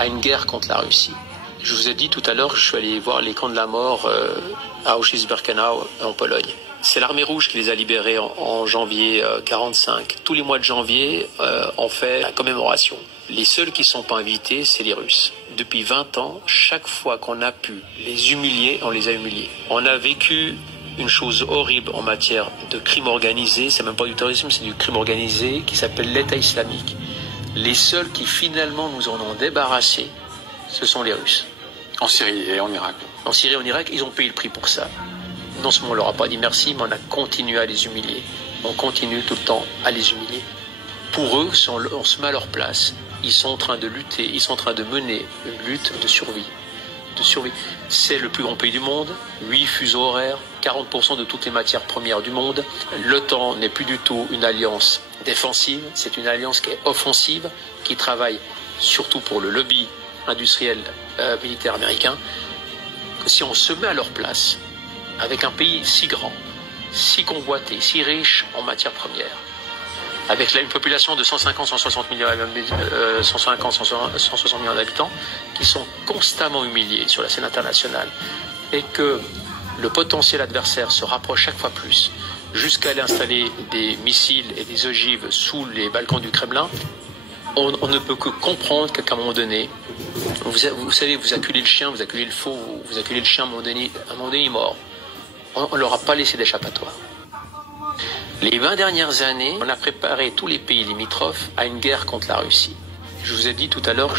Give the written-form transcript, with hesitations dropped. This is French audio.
à une guerre contre la Russie. Je vous ai dit tout à l'heure que je suis allé voir les camps de la mort à Auschwitz-Birkenau en Pologne. C'est l'armée rouge qui les a libérés en janvier 45. Tous les mois de janvier, on fait la commémoration. Les seuls qui ne sont pas invités, c'est les Russes. Depuis 20 ans, chaque fois qu'on a pu les humilier, on les a humiliés. On a vécu une chose horrible en matière de crime organisé, c'est même pas du terrorisme, c'est du crime organisé qui s'appelle l'État islamique. Les seuls qui finalement nous en ont débarrassés, ce sont les Russes. En Syrie et en Irak. En Syrie et en Irak, ils ont payé le prix pour ça. Non seulement on leur a pas dit merci, mais on a continué à les humilier. On continue tout le temps à les humilier. Pour eux, on se met à leur place. Ils sont en train de lutter, ils sont en train de mener une lutte de survie. C'est le plus grand pays du monde, 8 fuseaux horaires, 40% de toutes les matières premières du monde. L'OTAN n'est plus du tout une alliance défensive, c'est une alliance qui est offensive, qui travaille surtout pour le lobby industriel militaire américain. Si on se met à leur place, avec un pays si grand, si convoité, si riche en matières premières, avec une population de 160 millions d'habitants qui sont constamment humiliés sur la scène internationale et que le potentiel adversaire se rapproche chaque fois plus jusqu'à aller installer des missiles et des ogives sous les balcons du Kremlin, on ne peut que comprendre qu'à un moment donné, vous savez, vous acculez le chien, vous acculez le faux, vous acculez le chien, à un moment donné il est mort. On ne leur a pas laissé d'échappatoire. Les 20 dernières années, on a préparé tous les pays limitrophes à une guerre contre la Russie. Je vous ai dit tout à l'heure,